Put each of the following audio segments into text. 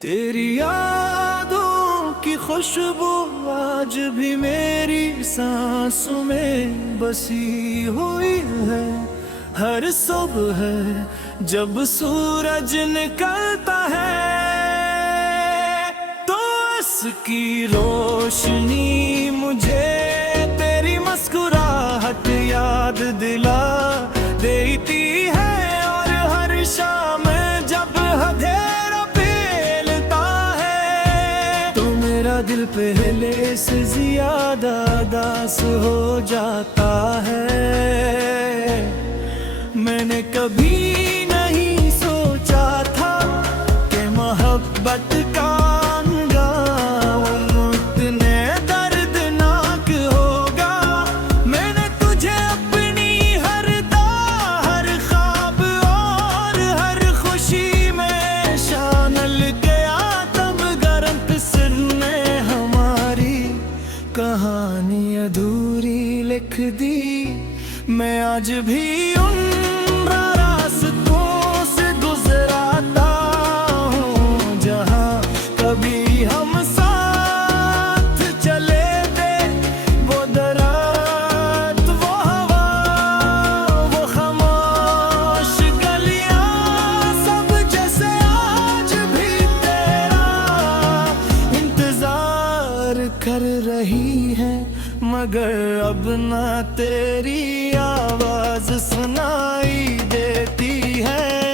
तेरी यादों की खुशबू आज भी मेरी सांसों में बसी हुई है। हर सुबह जब सूरज निकलता है तो उसकी रोशनी मुझे तेरी मुस्कुराहट याद दिला देती है। और हर शाम जब अंधेरा फैलता है तो मेरा दिल पहले से ज्यादा दास हो जाता है। मैंने कभी नहीं सोचा था कि मोहब्बत का अंजाम इतने दर्दनाक होगा। मैंने तुझे अपनी हर हर ख्वाब और हर खुशी में शामिल किया। तब गरम फिसर ने हमारी कहानी अधूरी लिख दी। मैं आज भी उन रास्तों से गुजराता हूँ जहाँ कभी हम साथ चले थे। वो दरात, वो हवा, वो खामोश गलियाँ, सब जैसे आज भी तेरा इंतजार कर रही है। मगर अब ना तेरी आवाज सुनाई देती है,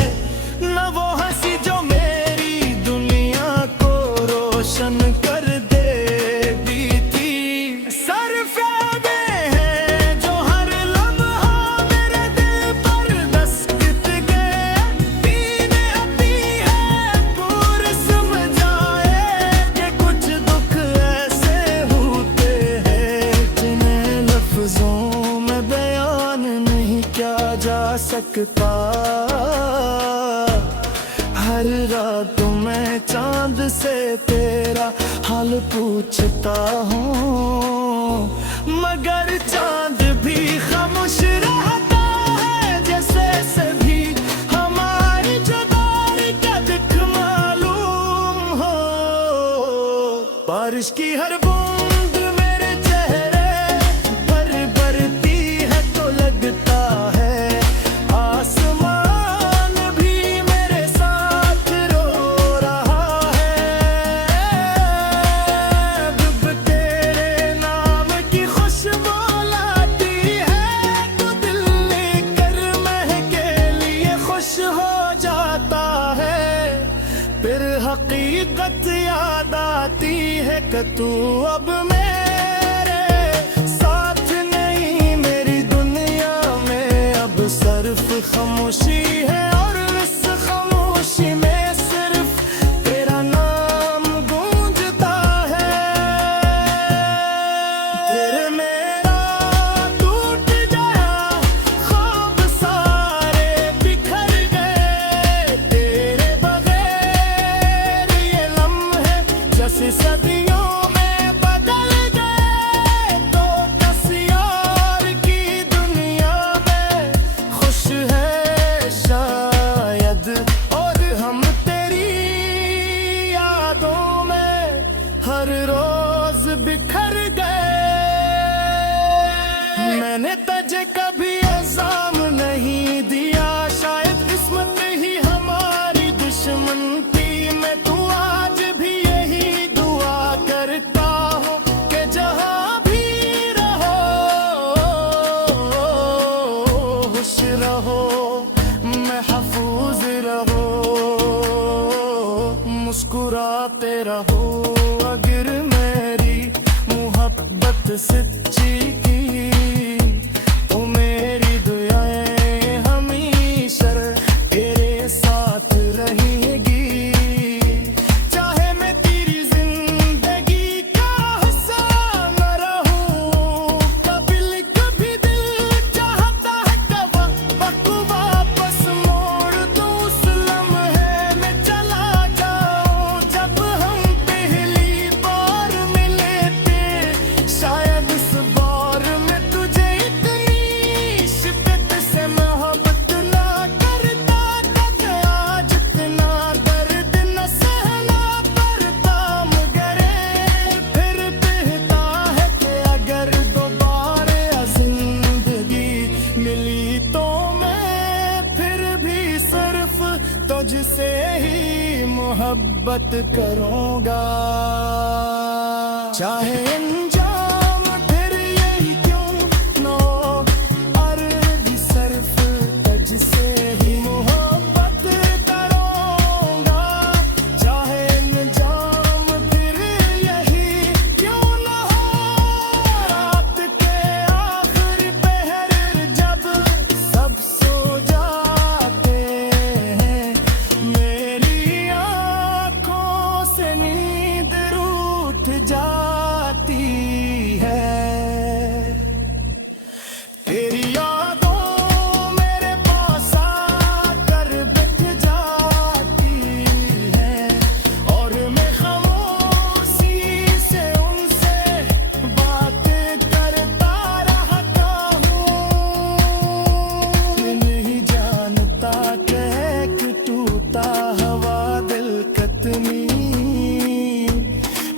न वो हंसी जो मेरी दुनिया को रोशन कर देती थी। सिर्फ यादें हैं जो हर लम्हा मेरे दिल पर दस्तक गए। पीने आती है पूरे समझाए कि कुछ दुख ऐसे होते हैं जिन्हें लफ्जों में बयान नहीं किया जा सकता। हर रात मैं चांद से तेरा हाल पूछता हूँ, मगर चांद भी खामोश रहता है। जैसे सभी हमारी जुदाई का दुख मालूम हो। बारिश की हर बूंद मेरे चेहरे पर बरती है तो लगता है आसमान भी मेरे साथ रो रहा है। जब तेरे नाम की खुशबू लाती है तो दिल लेकर महके लिए खुश हो जाता है। फिर हकीकत याद आती है कि तू अब मेरे साथ नहीं। मेरी दुनिया में अब सिर्फ खामोशी है और इस खामोशी में सिर्फ तेरा नाम गूंजता है। तेरे मेरा टूट गया ख्वाब सारे बिखर गए। तेरे बगैर ये लम्हे जैसे सदियों में बदल गए। तो किसी और की दुनिया में खुश है शायद, और हम तेरी यादों में हर रोज बिखर गए। मैंने तुझे कभी इल्जाम नहीं दिया, शायद किस्मत ही हमारी दुश्मन थी। मैं तू आज भी यही दुआ करता हूँ कि जहाँ भी रहो खुश रहो, महफूज रहो, मुस्कुराते रहो। अगर मेरी मोहब्बत सच्ची की तो मेरी दुआएं हमेशा तेरे साथ रहेगी। चाहे मैं तेरी जिंदगी का हिस्सा न रहूं, कभी दिल चाहता है कि वक्त वापस मोड़ दूं। उस लम्हे में चला जाऊं जब हम पहली बार मिले थे। शायद इस बार मोहब्बत करूंगा, चाहे अंजाम फिर यही क्यों नो, अर्ज सर्फ तज से ही मोहब्बत करूंगा, चाहे अंजाम फिर यही क्यों न हो। रात के आखिर पहर जब सब सो जाते हैं, मेरी आंखों से नींद रूठ जाती है। तेरी यादों मेरे पास आकर बिक जाती है, और मैं खामोशी से उनसे बात करता रहता हूँ। नहीं जानता कि टूटा हवा दिल कतनी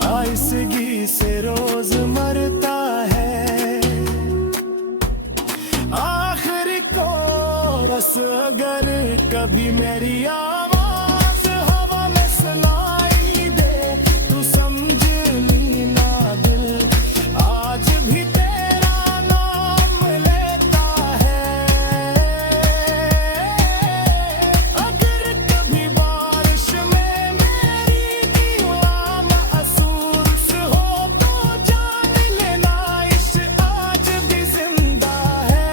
आइसगी से रोज मरता है। आखिर को रस अगर कभी मेरी आवाज हवा में सुनाई दे, तू समझ लीना दिल आज भी तेरा नाम लेता है। अगर कभी बारिश में मेरी दीवार मासूर हो, तो जान लेना इश्क आज भी जिंदा है।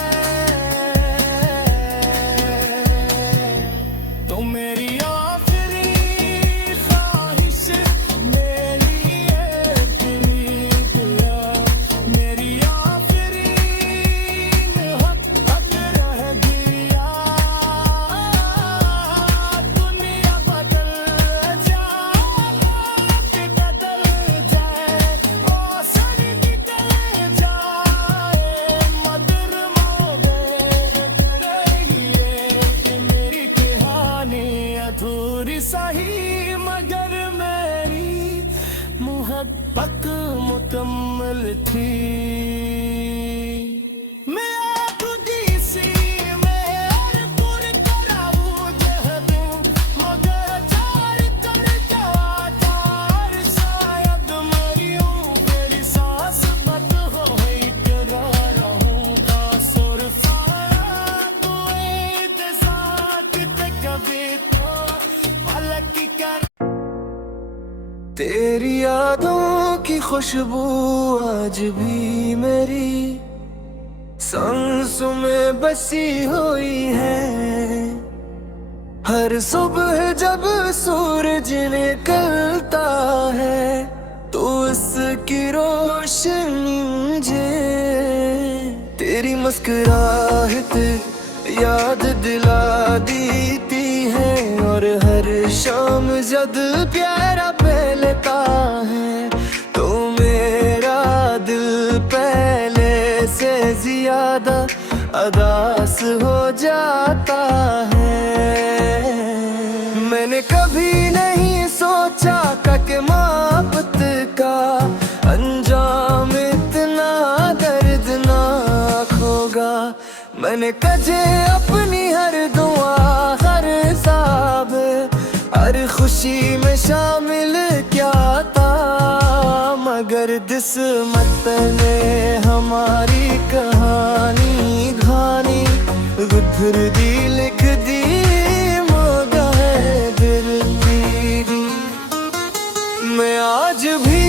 तो मेरी आखिरी ख्वाहिश मेरी है प्रीतिया, मेरी आखिरी हक रह गया। दुनिया बदल जाए, बदल जाए, मौसम निकल जाए, मदर मोहब्बत रहेगी ये मेरी कहानी अधूरी सही, मगर मेरी मोहब्बत मुकम्मल थी। मैं तुझी सी मैं पुर कराऊं जहदूं, मगर चार कर जावा चार शायद मरियूं, मेरी सांस बंद हो इकरार रहूं का सुर फारा तू दे साथ ते कभी तो पलक कर। तेरी यादों की खुशबू आज भी मेरी सांसों में बसी हुई है। हर सुबह जब सूरज निकलता है, तो उसकी रोशनी मुझे तेरी मुस्कुराहट याद दिला देती है, और हर शाम जब प्यारा पहलता है, तो मेरा दिल पहले से ज्यादा अदास हो जाता है। मैंने कभी नहीं सोचा कि मोहब्बत का अंजाम इतना दर्दनाक होगा। मैंने कजे अपनी हर दुआ हर साब हर खुशी में शामिल क्या था, मगर किस्मत ने हमारी कहानी घानी गुथर दी लिख दी मगर दिल दी। मैं आज भी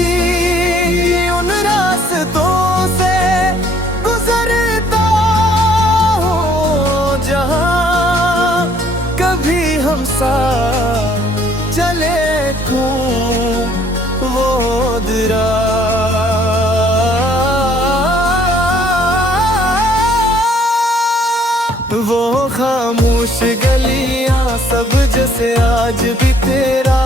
उन रास्तों से गुजरता हूँ जहाँ कभी हम साथ चले खूं वो दरा। वो खामोश गलियां सब जैसे आज भी तेरा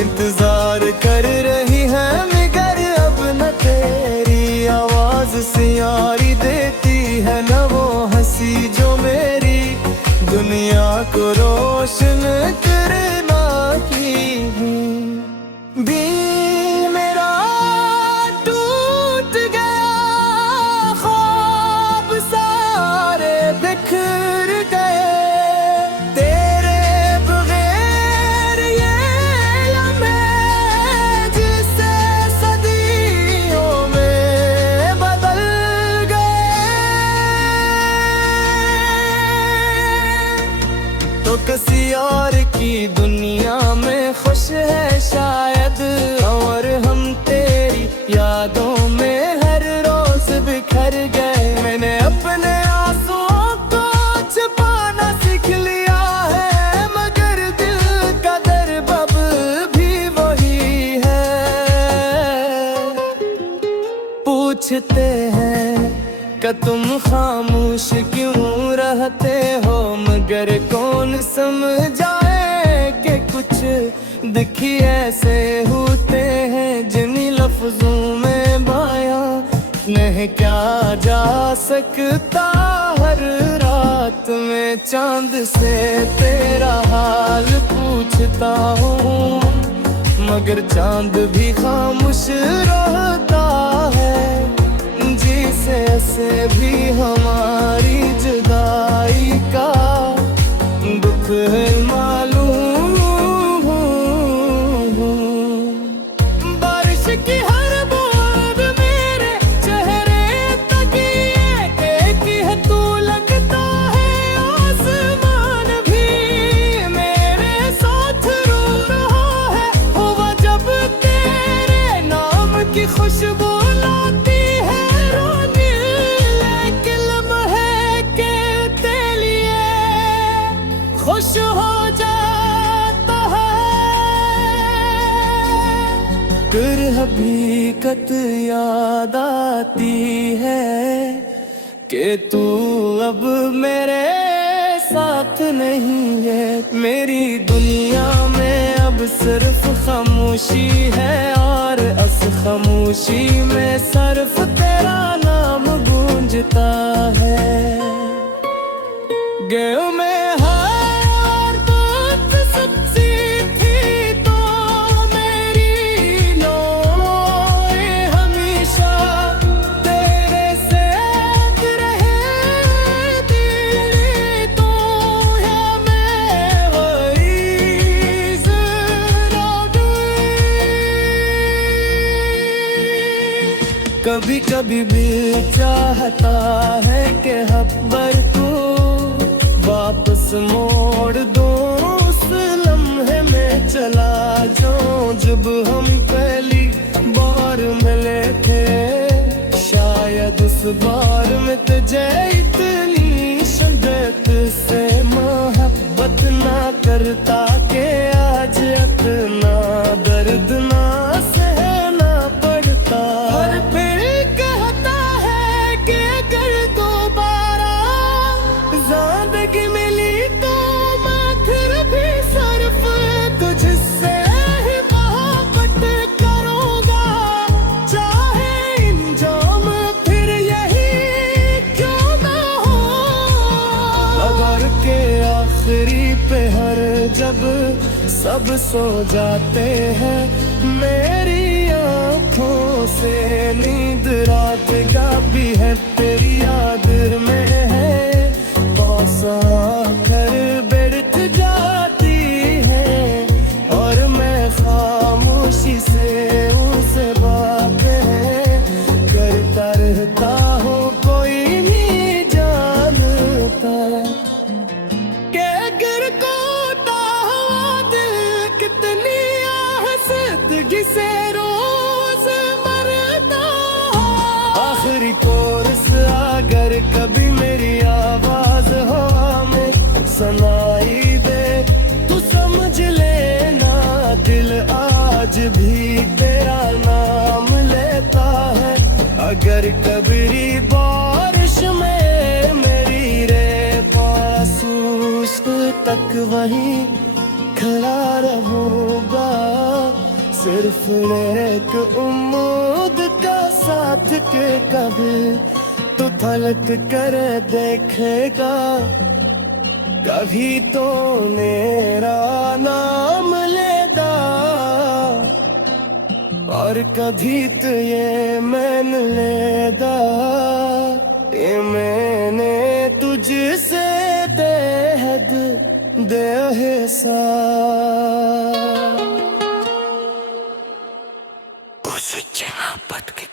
इंतजार कर रही है, मगर अब न तेरी आवाज से यारी देती है, न वो हंसी जो मेरी दुनिया को रोशन करना की भी मेरा पूछते हैं कि तुम खामोश क्यों रहते हो, मगर कौन समझाए कि कुछ दिखी ऐसे होते हैं जिन लफ्जों में बयां नहीं क्या जा सकता। हर रात में चांद से तेरा हाल पूछता हूँ, मगर चांद भी खामोश रहता है। जिसे भी हमारी जुदाई का दुख मालूम। बारिश की हर बूंद मेरे चेहरे तक ये है, तू लगता है आसमान भी मेरे साथ रो रहा है। हुआ जब तेरे नाम की खुशबू लाती है रोनी, लेकिन लम्हे के तेरे लिए खुश हो जाता है। फिर हकीकत याद आती है कि तू अब मेरे साथ नहीं है। मेरी दुनिया में अब सिर्फ खामोशी है, और इस खामोशी में सिर्फ तेरा नाम गूंजता है। गयो में हार बात सच्ची थी तो मेरी लोए हमेशा तेरे से रहे दिल तो है। मैं वही जरा कभी कभी भी चाहता है कि खबर को वापस मोड़ दो, उस लम्हे में चला जाऊं जब हम पहली बार मिले थे। शायद उस बार में तुझे इतनी शिद्दत से मोहब्बत ना करता कि आज इतना दर्द ना सहना पड़ता। और फिर कहता है कि अगर दोबारा जिंदगी मिली तो मैं फिर भी सिर्फ तुझसे ही मोहब्बत करूंगा, चाहे इंजाम फिर यही क्यों ना हो। मगर के आखिरी पहर जब सब सो जाते हैं, मेरी आँखों से नींद रात का भी है तेरी याद में है। आखिर बैठ जाती है और मैं खामोशी से उनसे बातें करता रहता हूँ, कोई नहीं जानता कि गिर कोता हुआ दिल कितनी आहसदगी से रोज मरता। आखिरी कोरस अगर कभी मेरी आवाज हवा में सुनाई दे, तू समझ लेना दिल आज भी तेरा नाम लेता है। अगर कबरी बारिश में मेरी रे पासूस तक वहीं खड़ा रहूंगा, सिर्फ एक उम्मीद का साथ के कभी तो पलट कर देखेगा। कभी तो मेरा नाम लेगा और कभी तो ये मान लेगा कि मैंने तुझसे बेहद दे हिस्सा। उस जहां पद के